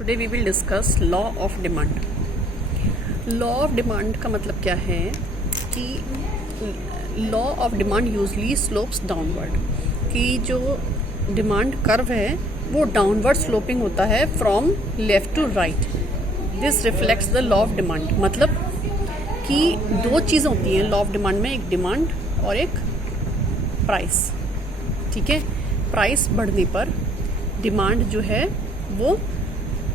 Today we will discuss law of demand. Law of demand का मतलब क्या है कि law of demand usually slopes downward, कि जो डिमांड कर्व है वो डाउनवर्ड स्लोपिंग होता है from left to right. This reflects the law of demand. मतलब कि दो चीज़ें होती हैं लॉ ऑफ डिमांड में, एक डिमांड और एक प्राइस। ठीक है, प्राइस बढ़ने पर डिमांड जो है वो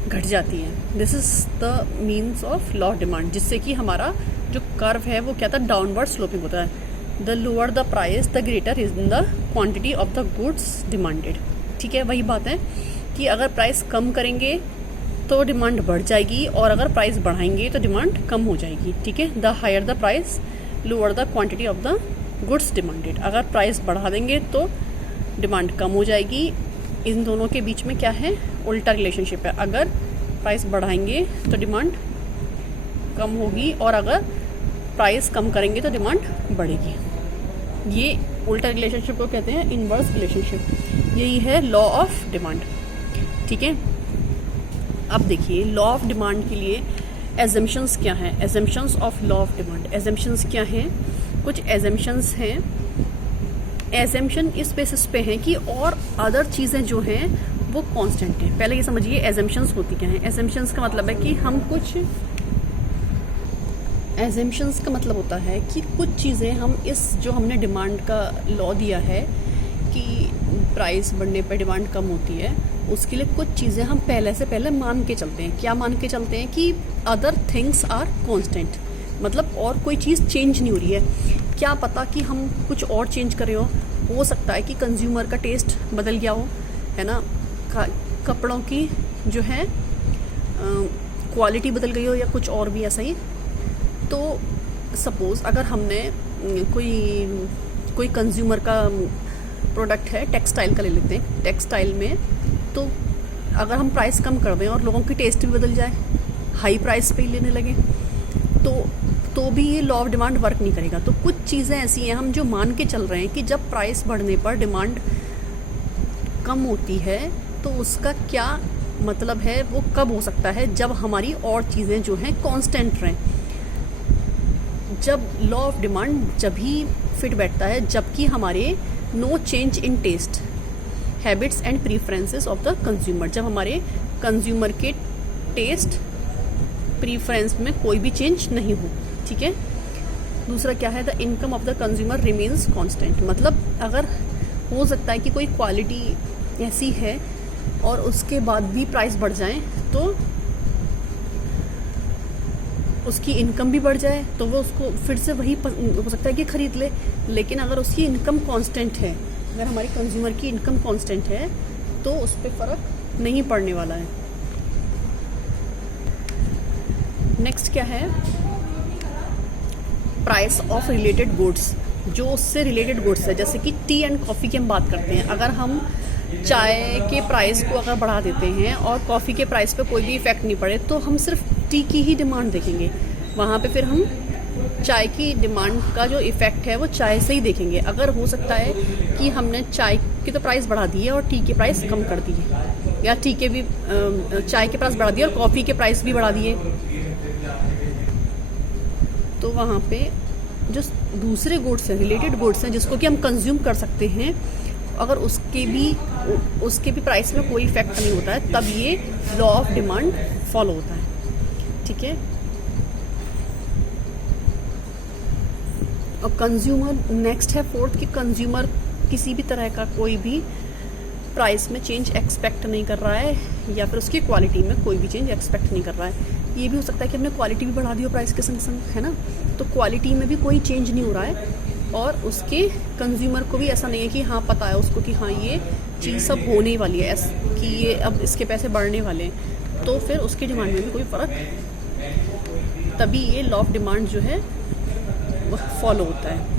घट जाती है। This is the means of law of demand, जिससे कि हमारा जो कर्व है वो क्या था, डाउनवर्ड स्लोपिंग होता है। The lower the price the greater is the quantity of the goods demanded. ठीक है, वही बात है कि अगर प्राइस कम करेंगे तो डिमांड बढ़ जाएगी और अगर प्राइस बढ़ाएंगे तो डिमांड कम हो जाएगी। ठीक है, the higher the price lower the quantity of the goods demanded. अगर प्राइस बढ़ा देंगे तो डिमांड कम हो जाएगी। इन दोनों के बीच में क्या है, उल्टा रिलेशनशिप है। अगर प्राइस बढ़ाएंगे तो डिमांड कम होगी और अगर प्राइस कम करेंगे तो डिमांड बढ़ेगी। ये उल्टा रिलेशनशिप को कहते हैं इनवर्स रिलेशनशिप। यही है लॉ ऑफ डिमांड। ठीक है, अब देखिए लॉ ऑफ डिमांड के लिए एजम्पशंस क्या हैं। Assumptions of law of demand, assumptions क्या हैं? कुछ एजम्पशंस हैं। एजम्पशन इस बेसिस पे है कि और अदर चीज़ें जो हैं वो कांस्टेंट हैं। पहले ये समझिए एजम्पशंस होती क्या हैं। एजम्पशंस का मतलब है कि हम कुछ एजम्पशंस का मतलब होता है कि कुछ चीज़ें हम इस जो हमने डिमांड का लॉ दिया है कि प्राइस बढ़ने पर डिमांड कम होती है, उसके लिए कुछ चीज़ें हम पहले मान के चलते हैं। क्या मान के चलते हैं? कि अदर थिंग्स आर कांस्टेंट, मतलब और कोई चीज़ चेंज नहीं हो रही है। क्या पता कि हम कुछ और चेंज कर रहे हो सकता है कि कंज्यूमर का टेस्ट बदल गया हो, है ना, कपड़ों की जो है क्वालिटी बदल गई हो या कुछ और भी ऐसा ही। तो सपोज़ अगर हमने कोई कंज्यूमर का प्रोडक्ट है, टेक्सटाइल का ले लेते हैं। टेक्सटाइल में तो अगर हम प्राइस कम कर दें और लोगों की टेस्ट भी बदल जाए, हाई प्राइस पे ही लेने लगे, तो भी ये लॉ ऑफ डिमांड वर्क नहीं करेगा। तो कुछ चीज़ें ऐसी हैं हम जो मान के चल रहे हैं कि जब प्राइस बढ़ने पर डिमांड कम होती है तो उसका क्या मतलब है, वो कब हो सकता है, जब हमारी और चीज़ें जो हैं कांस्टेंट रहें। जब लॉ ऑफ डिमांड जब ही फिट बैठता है जबकि हमारे no change in taste, habits and preferences of the consumer. जब हमारे कंज्यूमर के टेस्ट प्रीफरेंस में कोई भी चेंज नहीं हो। ठीक है, दूसरा क्या है, the income of the consumer remains constant. मतलब अगर हो सकता है कि कोई क्वालिटी ऐसी है और उसके बाद भी प्राइस बढ़ जाए तो उसकी इनकम भी बढ़ जाए तो वो उसको फिर से वही हो सकता है कि खरीद ले। लेकिन अगर उसकी इनकम कांस्टेंट है, अगर हमारी कंज्यूमर की इनकम कांस्टेंट है तो उस पर फ़र्क नहीं पड़ने वाला है। नेक्स्ट क्या है, प्राइस ऑफ रिलेटेड गुड्स। जो उससे रिलेटेड गुड्स है, जैसे कि टी एंड कॉफ़ी की हम बात करते हैं। अगर हम चाय के प्राइस को अगर बढ़ा देते हैं और कॉफ़ी के प्राइस पे कोई भी इफेक्ट नहीं पड़े तो हम सिर्फ टी की ही डिमांड देखेंगे। वहाँ पे फिर हम चाय की डिमांड का जो इफेक्ट है वो चाय से ही देखेंगे। अगर हो सकता है कि हमने चाय की तो प्राइस बढ़ा दी है और टी के प्राइस कम कर दिए, या टी के भी चाय के प्राइस बढ़ा दिए और कॉफ़ी के प्राइस भी बढ़ा दिए, तो वहाँ पे जो दूसरे गुड्स हैं, रिलेटेड गुड्स हैं जिसको कि हम कंज्यूम कर सकते हैं, अगर उसके भी प्राइस में कोई इफेक्ट नहीं होता है, तब ये लॉ ऑफ डिमांड फॉलो होता है। ठीक है, और कंज्यूमर नेक्स्ट है फोर्थ, कि कंज्यूमर किसी भी तरह का कोई भी प्राइस में चेंज एक्सपेक्ट नहीं कर रहा है या फिर उसकी क्वालिटी में कोई भी चेंज एक्सपेक्ट नहीं कर रहा है। ये भी हो सकता है कि हमने क्वालिटी भी बढ़ा दी हो प्राइस के संग संग, है ना, तो क्वालिटी में भी कोई चेंज नहीं हो रहा है और उसके कंज्यूमर को भी ऐसा नहीं है कि हाँ पता है उसको कि हाँ ये चीज़ सब होने वाली है, कि ये अब इसके पैसे बढ़ने वाले हैं, तो फिर उसकी डिमांड में भी कोई फ़र्क, तभी ये लॉ ऑफ डिमांड जो है वो फॉलो होता है।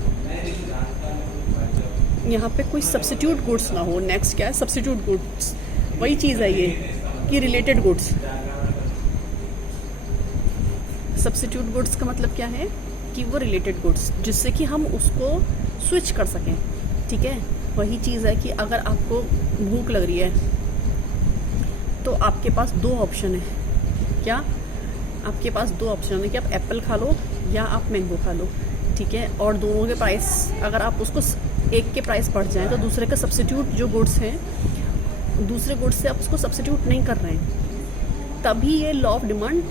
यहाँ पे कोई सब्स्टिट्यूट गुड्स ना हो। नेक्स्ट क्या है, सब्स्टिट्यूट गुड्स। वही चीज़ है ये कि रिलेटेड गुड्स। सब्स्टिट्यूट गुड्स का मतलब क्या है कि वो रिलेटेड गुड्स जिससे कि हम उसको स्विच कर सकें। ठीक है, वही चीज़ है कि अगर आपको भूख लग रही है तो आपके पास दो ऑप्शन है। क्या? आपके पास दो ऑप्शन है कि आप एप्पल खा लो या आप मैंगो खा लो, ठीक है। और दोनों के प्राइस, अगर आप उसको एक के प्राइस बढ़ जाए तो दूसरे का सब्स्टिट्यूट जो गुड्स हैं, दूसरे गुड्स से आप उसको सब्स्टिट्यूट नहीं कर रहे हैं, तभी ये लॉ ऑफ डिमांड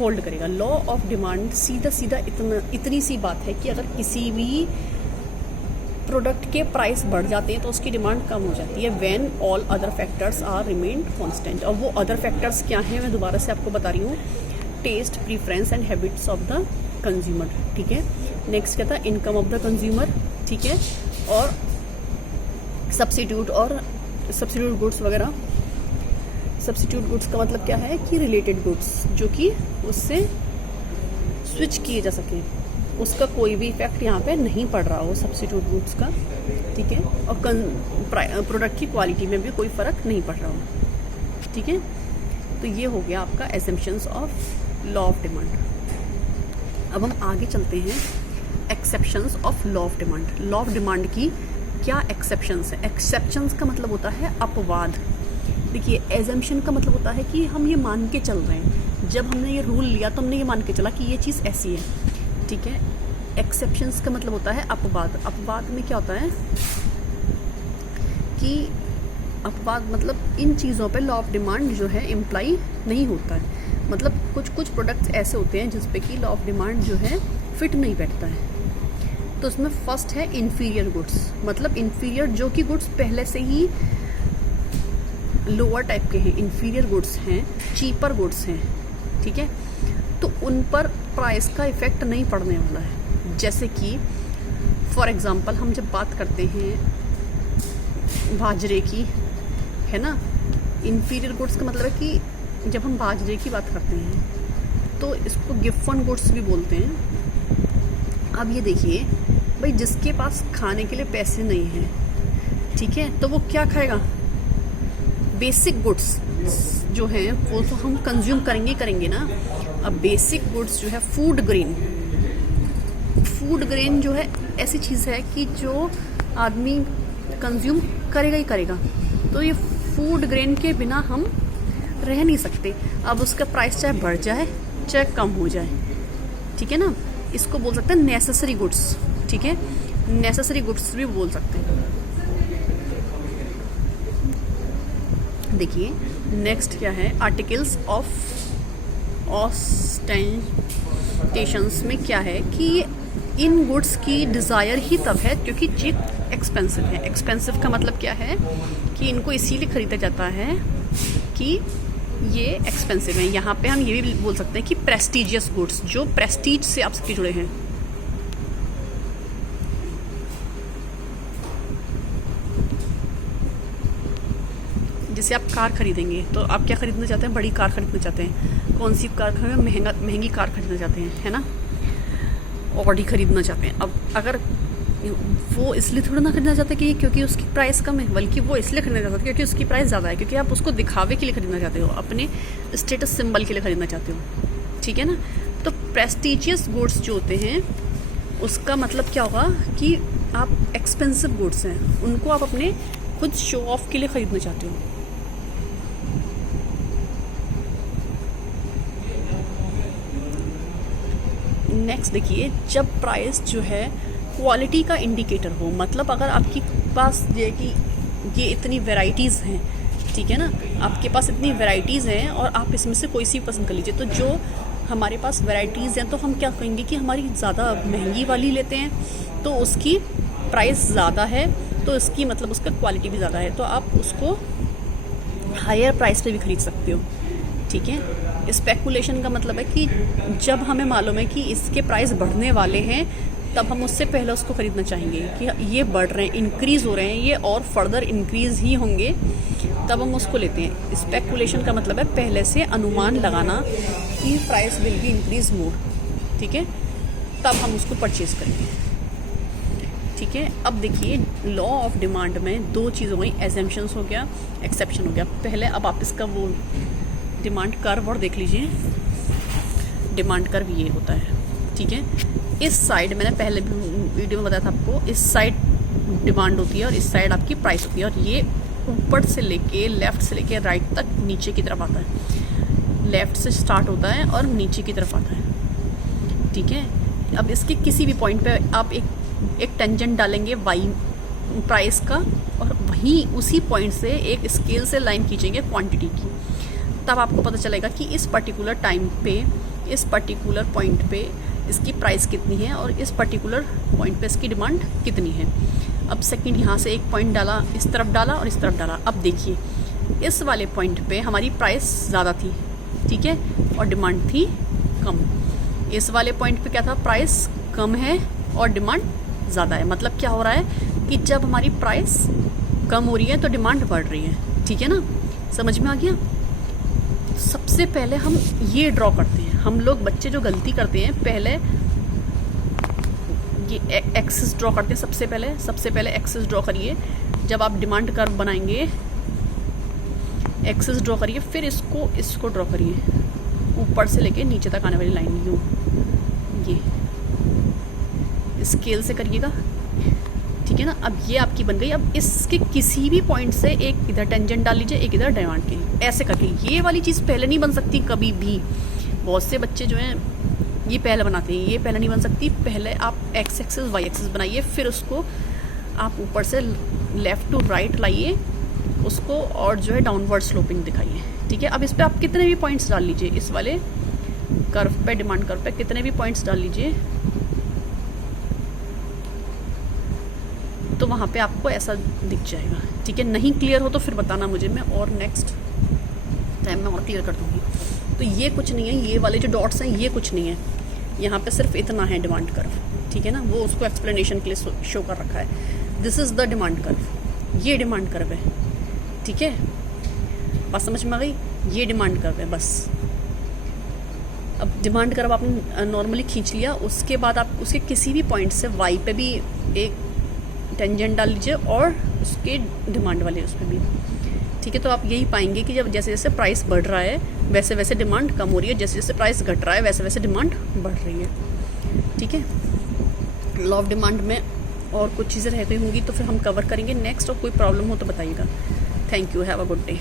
होल्ड करेगा। लॉ ऑफ डिमांड सीधा सीधा इतनी सी बात है कि अगर किसी भी प्रोडक्ट के प्राइस बढ़ जाते हैं तो उसकी डिमांड कम हो जाती है, when all other factors are remain constant. और वो अदर फैक्टर्स क्या हैं, मैं दोबारा से आपको बता रही हूँ। Taste, preference and habits of the consumer, ठीक है। नेक्स्ट क्या था? इनकम ऑफ द कंज्यूमर, ठीक है। और सब्स्टिट्यूट गुड्स वगैरह। सब्स्टिट्यूट गुड्स का मतलब क्या है कि रिलेटेड गुड्स जो कि उससे स्विच किए जा सकें, उसका कोई भी इफेक्ट यहाँ पे नहीं पड़ रहा हो सब्स्टिट्यूट गुड्स का, ठीक है। और प्रोडक्ट की क्वालिटी में भी कोई फ़र्क नहीं पड़ रहा हो, ठीक है। तो ये हो गया आपका assumptions of law of demand. अब हम आगे चलते हैं, exceptions of law of demand. Law of demand की क्या एक्सेप्शंस है? एक्सेप्शंस का मतलब होता है अपवाद। देखिए, एजम्पशन का मतलब होता है कि हम ये मान के चल रहे हैं, जब हमने ये रूल लिया तो हमने ये मान के चला कि ये चीज़ ऐसी है, ठीक है। एक्सेप्शंस का मतलब होता है अपवाद। अपवाद में क्या होता है कि अपवाद मतलब इन चीज़ों पे लॉ ऑफ डिमांड जो है इम्प्लाई नहीं होता है। मतलब कुछ प्रोडक्ट्स ऐसे होते हैं जिस पे कि लॉ ऑफ डिमांड जो है फिट नहीं बैठता है। तो उसमें फर्स्ट है इन्फीरियर गुड्स। मतलब इन्फीरियर जो कि गुड्स पहले से ही लोअर टाइप के हैं, इन्फीरियर गुड्स हैं, चीपर गुड्स हैं, ठीक है। तो उन पर प्राइस का इफ़ेक्ट नहीं पड़ने वाला है। जैसे कि फॉर एग्ज़ाम्पल हम जब बात करते हैं बाजरे की, है ना, इन्फीरियर गुड्स का मतलब है कि जब हम बाजरे की बात करते हैं तो इसको गिवन गुड्स भी बोलते हैं। अब ये देखिए भाई, जिसके पास खाने के लिए पैसे नहीं हैं, ठीक है, तो वो क्या खाएगा? बेसिक गुड्स जो हैं वो तो हम कंज्यूम करेंगे ना। अब बेसिक गुड्स जो है, फूड ग्रेन जो है ऐसी चीज़ है कि जो आदमी कंज्यूम करेगा ही करेगा। तो ये फूड ग्रेन के बिना हम रह नहीं सकते। अब उसका प्राइस चाहे बढ़ जाए चाहे कम हो जाए, ठीक है ना। इसको बोल सकते हैं नेसेसरी गुड्स, ठीक है, नेसेसरी गुड्स भी बोल सकते हैं। देखिए नेक्स्ट क्या है, आर्टिकल्स ऑफ ऑस्टेंटेशंस में क्या है कि इन गुड्स की डिज़ायर ही तब है क्योंकि चीप एक्सपेंसिव है। एक्सपेंसिव का मतलब क्या है कि इनको इसीलिए ख़रीदा जाता है कि ये एक्सपेंसिव है। यहाँ पे हम ये भी बोल सकते हैं कि प्रेस्टिजियस गुड्स, जो प्रेस्टीज से आपसे जुड़े हैं। जैसे आप कार खरीदेंगे तो आप क्या खरीदना चाहते हैं? बड़ी कार खरीदना चाहते हैं। कौन सी कार खरीदें? महंगी कार खरीदना चाहते हैं, है ना, ऑडी खरीदना चाहते हैं। अब अगर वो इसलिए थोड़ा ना खरीदना चाहते कि क्योंकि उसकी प्राइस कम है, बल्कि वो इसलिए खरीदना चाहते हैं क्योंकि उसकी प्राइस ज़्यादा है, क्योंकि आप उसको दिखावे के लिए खरीदना चाहते हो, अपने स्टेटस सिंबल के लिए खरीदना चाहते हो, ठीक है ना। तो प्रेस्टिजियस गुड्स जो होते हैं उसका मतलब क्या होगा कि आप एक्सपेंसिव गुड्स हैं, उनको आप अपने खुद शो ऑफ के लिए खरीदना चाहते हो। नेक्स्ट देखिए, जब प्राइस जो है क्वालिटी का इंडिकेटर हो, मतलब अगर आपके पास ये कि ये इतनी वैरायटीज़ हैं, ठीक है ना, आपके पास इतनी वैरायटीज़ हैं और आप इसमें से कोई सी पसंद कर लीजिए। तो जो हमारे पास वैरायटीज़ हैं तो हम क्या कहेंगे कि हमारी ज़्यादा महंगी वाली लेते हैं तो उसकी प्राइस ज़्यादा है, तो इसकी मतलब उसका क्वालिटी भी ज़्यादा है, तो आप उसको हायर प्राइस पे भी खरीद सकते हो, ठीक है। स्पेकुलेशन का मतलब है कि जब हमें मालूम है कि इसके प्राइस बढ़ने वाले हैं तब हम उससे पहले उसको ख़रीदना चाहेंगे कि ये बढ़ रहे हैं, इंक्रीज़ हो रहे हैं, ये और फर्दर इंक्रीज़ ही होंगे, तब हम उसको लेते हैं। स्पेकुलेशन का मतलब है पहले से अनुमान लगाना कि प्राइस विल बी इंक्रीज़ मोर, ठीक है, तब हम उसको परचेज़ करेंगे, ठीक है। अब देखिए, लॉ ऑफ डिमांड में दो चीज़ हो गई, एजम्पशंस हो गया, एक्सेप्शन हो गया। पहले अब आप इसका वो डिमांड कर्व और देख लीजिए। डिमांड कर्व ये होता है, ठीक है। इस साइड मैंने पहले भी वीडियो में बताया था आपको, इस साइड डिमांड होती है और इस साइड आपकी प्राइस होती है, और ये ऊपर से लेके लेफ़्ट से लेके राइट तक नीचे की तरफ आता है। लेफ़्ट से स्टार्ट होता है और नीचे की तरफ आता है, ठीक है। अब इसके किसी भी पॉइंट पे आप एक टेंजेंट डालेंगे वाई प्राइस का, और वहीं उसी पॉइंट से एक स्केल से लाइन खींचेंगे क्वांटिटी की, तब आपको पता चलेगा कि इस पर्टिकुलर टाइम पे, इस पर्टिकुलर पॉइंट पे इसकी प्राइस कितनी है और इस पर्टिकुलर पॉइंट पे इसकी डिमांड कितनी है। अब सेकंड यहाँ से एक पॉइंट डाला, इस तरफ डाला और इस तरफ डाला। अब देखिए इस वाले पॉइंट पे हमारी प्राइस ज़्यादा थी, ठीक है, और डिमांड थी कम। इस वाले पॉइंट पे क्या था, प्राइस कम है और डिमांड ज़्यादा है। मतलब क्या हो रहा है कि जब हमारी प्राइस कम हो रही है तो डिमांड बढ़ रही है, ठीक है ना, समझ में आ गया। सबसे पहले हम ये ड्रॉ करते हैं। हम लोग बच्चे जो गलती करते हैं, पहले ये एक्सिस ड्रॉ करते हैं। सबसे पहले एक्सिस ड्रॉ करिए। जब आप डिमांड कर्व बनाएंगे, एक्सिस ड्रॉ करिए, फिर इसको ड्रॉ करिए, ऊपर से लेके नीचे तक आने वाली लाइन यूँ, ये स्केल से करिएगा, ठीक है ना। अब ये आपकी बन गई। अब इसके किसी भी पॉइंट से एक इधर टेंजेंट डाल लीजिए, एक इधर डिमांड के लिए, ऐसे करके। ये वाली चीज़ पहले नहीं बन सकती कभी भी। बहुत से बच्चे जो हैं ये पहले बनाते हैं, ये पहले नहीं बन सकती। पहले आप एक्स एक्सिस वाई एक्सिस बनाइए, फिर उसको आप ऊपर से लेफ़्ट टू राइट लाइए उसको, और जो है डाउनवर्ड स्लोपिंग दिखाइए, ठीक है। अब इस पर आप कितने भी पॉइंट्स डाल लीजिए, इस वाले कर्व पे, डिमांड कर्व पे कितने भी पॉइंट्स डाल लीजिए, तो वहाँ पे आपको ऐसा दिख जाएगा, ठीक है। नहीं क्लियर हो तो फिर बताना मुझे, मैं और नेक्स्ट टाइम में और क्लियर कर दूँगी। तो ये कुछ नहीं है, ये वाले जो डॉट्स हैं ये कुछ नहीं है, यहाँ पे सिर्फ इतना है डिमांड कर्व, ठीक है ना। वो उसको एक्सप्लेनेशन के लिए शो कर रखा है। This is the demand curve, ये डिमांड कर्व है, ठीक है। बात समझ में आ गई, ये डिमांड कर्व है बस। अब डिमांड कर्व आपने नॉर्मली खींच लिया, उसके बाद आप उसके किसी भी पॉइंट से वाई पे भी एक टेंजेंट डाल लीजिए और उसके डिमांड वाले उस पर भी, ठीक है। तो आप यही पाएंगे कि जब जैसे जैसे प्राइस बढ़ रहा है वैसे वैसे डिमांड कम हो रही है, जैसे जैसे प्राइस घट रहा है वैसे वैसे डिमांड बढ़ रही है, ठीक है। लॉ ऑफ डिमांड में और कुछ चीज़ें रह गई होंगी तो फिर हम कवर करेंगे नेक्स्ट, और कोई प्रॉब्लम हो तो बताइएगा। Thank you, have a good day.